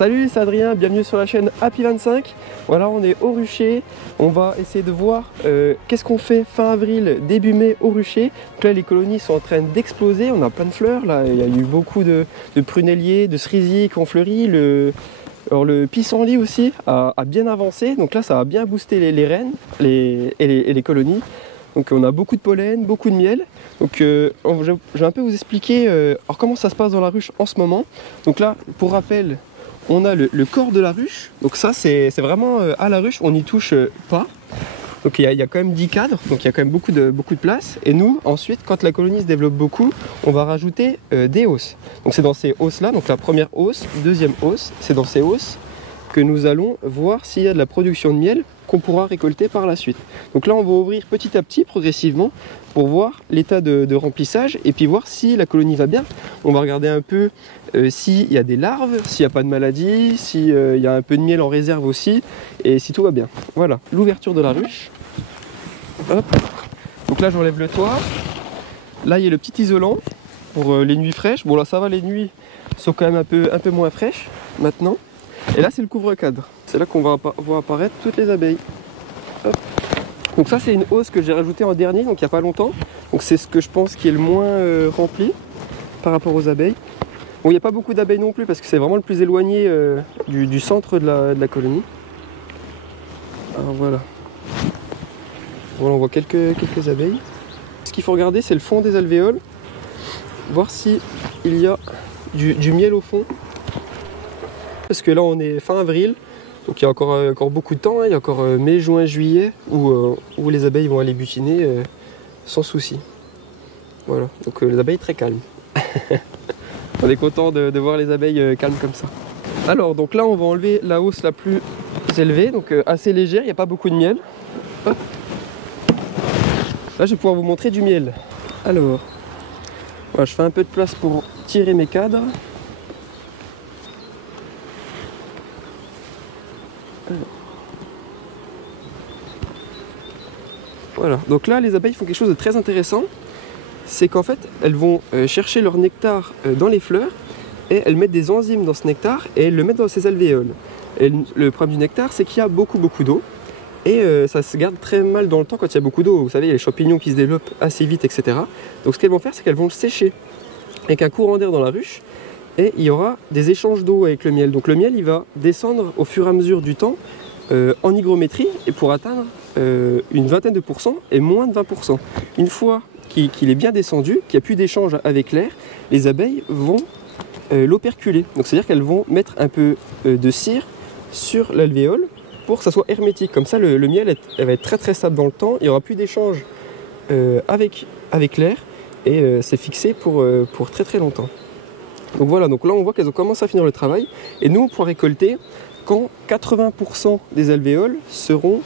Salut, c'est Adrien, bienvenue sur la chaîne Happy25. Voilà, on est au rucher, on va essayer de voir qu'est-ce qu'on fait fin avril, début mai au rucher. Donc là, les colonies sont en train d'exploser, on a plein de fleurs, là, il y a eu beaucoup de prunelliers, de cerisiers qui ont fleuri. Alors le pissenlit aussi a bien avancé, donc là ça a bien boosté les reines et les colonies. Donc on a beaucoup de pollen, beaucoup de miel. Donc je vais un peu vous expliquer alors comment ça se passe dans la ruche en ce moment. Donc là, pour rappel, on a le corps de la ruche. Donc ça c'est vraiment à la ruche, on n'y touche pas. Donc il y a quand même 10 cadres, donc il y a quand même beaucoup de place. Et nous, ensuite, quand la colonie se développe beaucoup, on va rajouter des hausses. Donc c'est dans ces hausses-là, donc la première hausse, deuxième hausse, c'est dans ces hausses que nous allons voir s'il y a de la production de miel qu'on pourra récolter par la suite. Donc là, on va ouvrir petit à petit, progressivement, pour voir l'état de remplissage et puis voir si la colonie va bien. On va regarder un peu s'il y a des larves, s'il n'y a pas de maladie, s'il y a un peu de miel en réserve aussi, et si tout va bien. Voilà, l'ouverture de la ruche. Hop. Donc là, j'enlève le toit. Là, il y a le petit isolant pour les nuits fraîches. Bon, là, ça va, les nuits sont quand même un peu moins fraîches maintenant. Et là, c'est le couvre-cadre. C'est là qu'on va voir apparaître toutes les abeilles. Hop. Donc ça, c'est une hausse que j'ai rajoutée en dernier, donc il n'y a pas longtemps. Donc c'est ce que je pense qui est le moins rempli par rapport aux abeilles. Bon, il n'y a pas beaucoup d'abeilles non plus parce que c'est vraiment le plus éloigné du centre de la colonie. Alors voilà. Voilà, on voit quelques abeilles. Ce qu'il faut regarder, c'est le fond des alvéoles. Voir si il y a du miel au fond. Parce que là, on est fin avril. Donc il y a encore beaucoup de temps, hein. Il y a encore mai, juin, juillet où les abeilles vont aller butiner sans souci. Voilà, donc les abeilles très calmes. On est content de voir les abeilles calmes comme ça. Alors donc là on va enlever la hausse la plus élevée, donc assez légère, il n'y a pas beaucoup de miel. Hop. Là je vais pouvoir vous montrer du miel. Alors, voilà, je fais un peu de place pour tirer mes cadres. Voilà, donc là les abeilles font quelque chose de très intéressant, c'est qu'en fait elles vont chercher leur nectar dans les fleurs et elles mettent des enzymes dans ce nectar et elles le mettent dans ces alvéoles. Et le problème du nectar, c'est qu'il y a beaucoup d'eau et ça se garde très mal dans le temps quand il y a beaucoup d'eau. Vous savez, il y a les champignons qui se développent assez vite, etc. Donc ce qu'elles vont faire, c'est qu'elles vont le sécher avec un courant d'air dans la ruche et il y aura des échanges d'eau avec le miel. Donc le miel il va descendre au fur et à mesure du temps en hygrométrie et pour atteindre une vingtaine de pourcents et moins de 20%. Une fois qu'il est bien descendu, qu'il n'y a plus d'échange avec l'air, les abeilles vont l'operculer. Donc c'est-à-dire qu'elles vont mettre un peu de cire sur l'alvéole pour que ça soit hermétique. Comme ça le miel elle va être très stable dans le temps, il n'y aura plus d'échange avec l'air et c'est fixé pour très longtemps. Donc voilà, donc là on voit qu'elles ont commencé à finir le travail et nous on pourra récolter quand 80% des alvéoles seront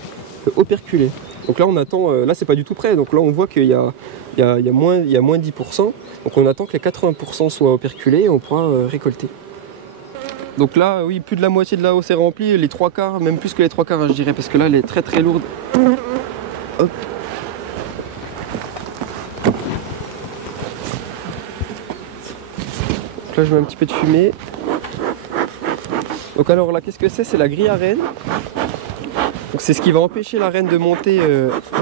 operculées. Donc là on attend, là c'est pas du tout prêt, donc là on voit qu'il y a moins 10%, donc on attend que les 80% soient operculés et on pourra récolter. Donc là oui, plus de la moitié de la hausse est remplie, les 3/4, même plus que les 3/4 hein, je dirais, parce que là elle est très lourde. Hop. Donc là je mets un petit peu de fumée. Donc alors là, qu'est-ce que c'est? C'est la grille à reine. Donc c'est ce qui va empêcher la reine de monter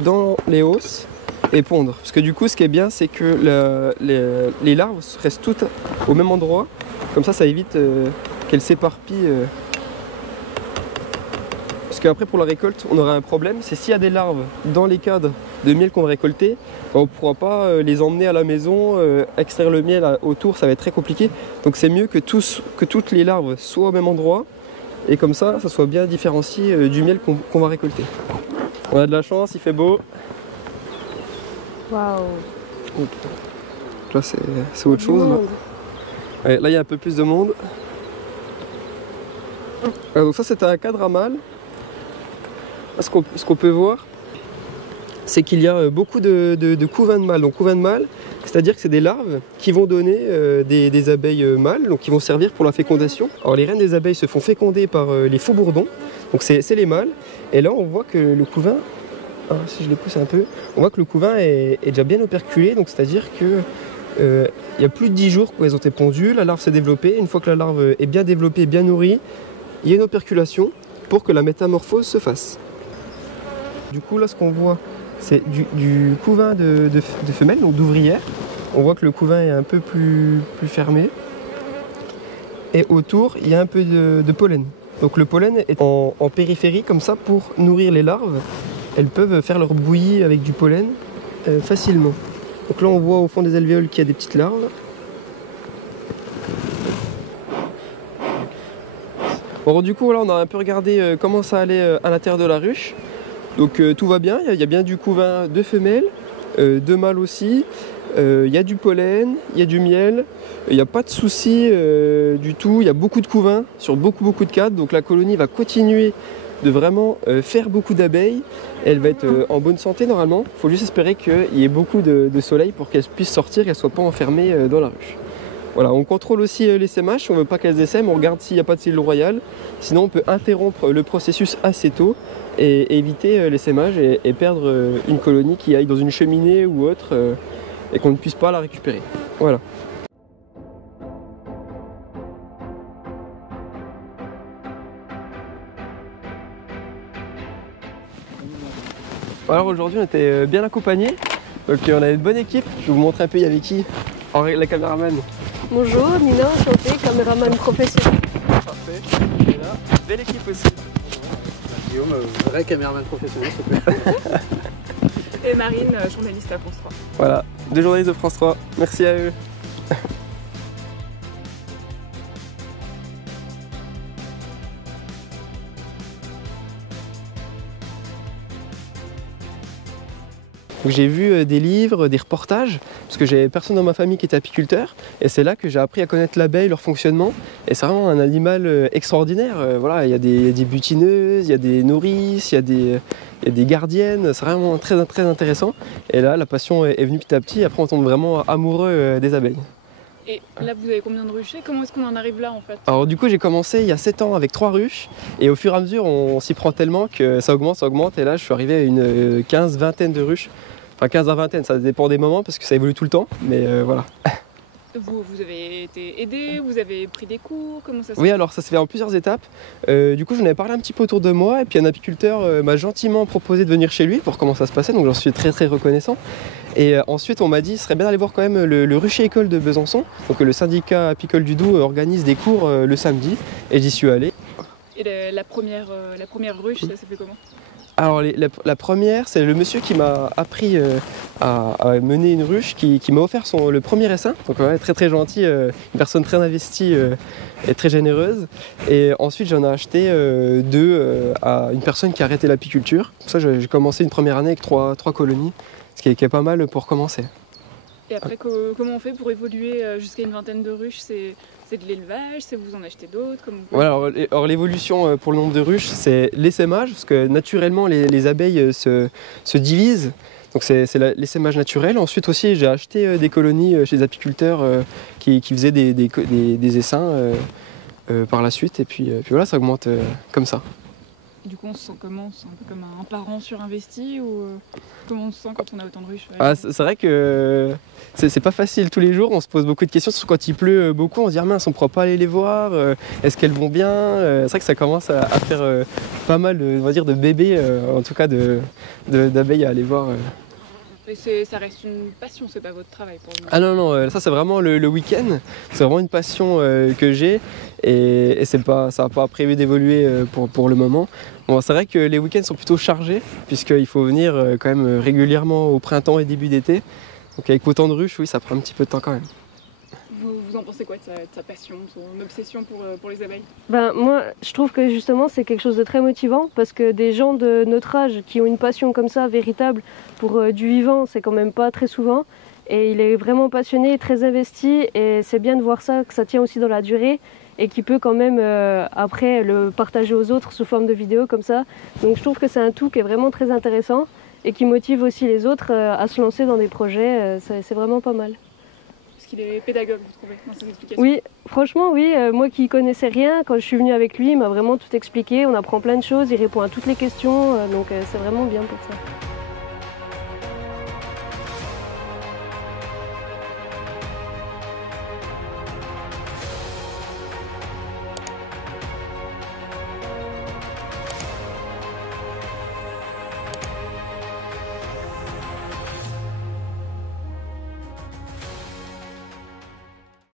dans les hausses et pondre. Parce que du coup, ce qui est bien, c'est que les larves restent toutes au même endroit. Comme ça évite qu'elles s'éparpillent. Parce qu'après, pour la récolte, on aura un problème. C'est s'il y a des larves dans les cadres de miel qu'on va récolter, on ne pourra pas les emmener à la maison, extraire le miel autour, ça va être très compliqué. Donc c'est mieux que toutes les larves soient au même endroit et comme ça soit bien différencié du miel qu'on va récolter. On a de la chance, il fait beau. Waouh. Là c'est autre chose. Là. Ouais, là il y a un peu plus de monde. Alors, donc ça c'était un cadre à mâle. Ce qu'on peut voir, c'est qu'il y a beaucoup de couvains de mâles. Donc couvains de mâles, c'est-à-dire que c'est des larves qui vont donner des abeilles mâles, donc qui vont servir pour la fécondation. Alors les reines des abeilles se font féconder par les faux bourdons, donc c'est les mâles. Et là on voit que le couvain, si je les pousse un peu, on voit que le couvain est déjà bien operculé, donc c'est-à-dire que il y a plus de 10 jours qu'elles ont été pondues, la larve s'est développée. Une fois que la larve est bien développée, bien nourrie, il y a une operculation pour que la métamorphose se fasse. Du coup, là, ce qu'on voit, c'est du couvain de femelles, donc d'ouvrières. On voit que le couvain est un peu plus fermé. Et autour, il y a un peu de pollen. Donc le pollen est en périphérie, comme ça, pour nourrir les larves. Elles peuvent faire leur bouillie avec du pollen facilement. Donc là, on voit au fond des alvéoles qu'il y a des petites larves. Bon, du coup, là, on a un peu regardé comment ça allait à l'intérieur de la ruche. Donc tout va bien, il y a bien du couvain de femelles, de mâles aussi. Il y a du pollen, il y a du miel, il n'y a pas de souci du tout. Il y a beaucoup de couvain sur beaucoup de cadres. Donc la colonie va continuer de vraiment faire beaucoup d'abeilles. Elle va être en bonne santé normalement. Il faut juste espérer qu'il y ait beaucoup de soleil pour qu'elle puisse sortir, qu'elle ne soit pas enfermée dans la ruche. Voilà, on contrôle aussi l'essaimage, si on ne veut pas qu'elles essaiment, on regarde s'il n'y a pas de cellule royale. Sinon on peut interrompre le processus assez tôt et éviter l'essaimage et perdre une colonie qui aille dans une cheminée ou autre et qu'on ne puisse pas la récupérer. Voilà. Alors aujourd'hui on était bien accompagnés, donc on avait une bonne équipe. Je vais vous montrer un peu il y avait qui. La caméraman. Bonjour, Nina, enchantée, caméraman professionnel. Parfait. Et là, belle équipe aussi. Guillaume, vrai caméraman professionnel, s'il te plaît. Et Marine, journaliste à France 3. Voilà, 2 journalistes de France 3. Merci à eux. J'ai vu des livres, des reportages, parce que j'avais personne dans ma famille qui était apiculteur, et c'est là que j'ai appris à connaître l'abeille, leur fonctionnement, et c'est vraiment un animal extraordinaire. Voilà, il y a des butineuses, il y a des nourrices, il y a des gardiennes, c'est vraiment très intéressant. Et là, la passion est venue petit à petit, et après on tombe vraiment amoureux des abeilles. Et là, vous avez combien de ruchers? Comment est-ce qu'on en arrive là en fait? Alors du coup, j'ai commencé il y a 7 ans avec 3 ruches, et au fur et à mesure, on s'y prend tellement que ça augmente, et là, je suis arrivé à une vingtaine de ruches. Enfin 15 à vingtaine, ça dépend des moments parce que ça évolue tout le temps, mais voilà. Vous avez été aidé, vous avez pris des cours, comment ça se passe? Oui, alors ça se fait en plusieurs étapes. Du coup, j'en avais parlé un petit peu autour de moi, et puis un apiculteur m'a gentiment proposé de venir chez lui pour comment ça se passait, donc j'en suis très reconnaissant. Et ensuite, on m'a dit, ce serait bien d'aller voir quand même le rucher école de Besançon. Donc le syndicat apicole du Doubs organise des cours le samedi, et j'y suis allé. Et la première ruche, ça s'est fait comment? Alors la première, c'est le monsieur qui m'a appris à mener une ruche, qui m'a offert le premier essaim. Donc ouais, très gentil, une personne très investie et très généreuse. Et ensuite j'en ai acheté 2 à une personne qui a arrêté l'apiculture. Pour ça j'ai commencé une première année avec 3 colonies, ce qui est pas mal pour commencer. Et après, comment on fait pour évoluer jusqu'à une vingtaine de ruches? C'est de l'élevage, c'est vous en achetez d'autres? Voilà, alors l'évolution pour le nombre de ruches, c'est l'essaimage, parce que naturellement les abeilles se divisent, donc c'est l'essaimage naturel. Ensuite aussi, j'ai acheté des colonies chez des apiculteurs qui faisaient des essaims par la suite, et puis voilà, ça augmente comme ça. Du coup, on se sent comment? On se sent un peu comme un parent surinvesti ou comment on se sent quand on a autant de ruches? C'est vrai que c'est pas facile tous les jours, on se pose beaucoup de questions, surtout quand il pleut beaucoup, on se dit ah mince, on ne pourra pas aller les voir, est-ce qu'elles vont bien? C'est vrai que ça commence à faire pas mal on va dire, de bébés, en tout cas d'abeilles à aller voir. Et ça reste une passion, c'est pas votre travail pour le moment. Ah non, ça c'est vraiment le week-end, c'est vraiment une passion que j'ai, et ça n'a pas prévu d'évoluer pour le moment. Bon, c'est vrai que les week-ends sont plutôt chargés, puisqu'il faut venir quand même régulièrement au printemps et début d'été. Donc avec autant de ruches, oui, ça prend un petit peu de temps quand même. Vous en pensez quoi de sa passion, son obsession pour les abeilles? Moi, je trouve que justement c'est quelque chose de très motivant, parce que des gens de notre âge qui ont une passion comme ça, véritable, pour du vivant, c'est quand même pas très souvent. Et il est vraiment passionné, très investi, et c'est bien de voir ça, que ça tient aussi dans la durée, et qui peut quand même après le partager aux autres sous forme de vidéo comme ça. Donc je trouve que c'est un tout qui est vraiment très intéressant, et qui motive aussi les autres à se lancer dans des projets, c'est vraiment pas mal. Il est pédagogue, vous trouvez, dans ses explications? Oui, franchement, oui. Moi qui connaissais rien, quand je suis venue avec lui, il m'a vraiment tout expliqué. On apprend plein de choses, il répond à toutes les questions, donc c'est vraiment bien pour ça.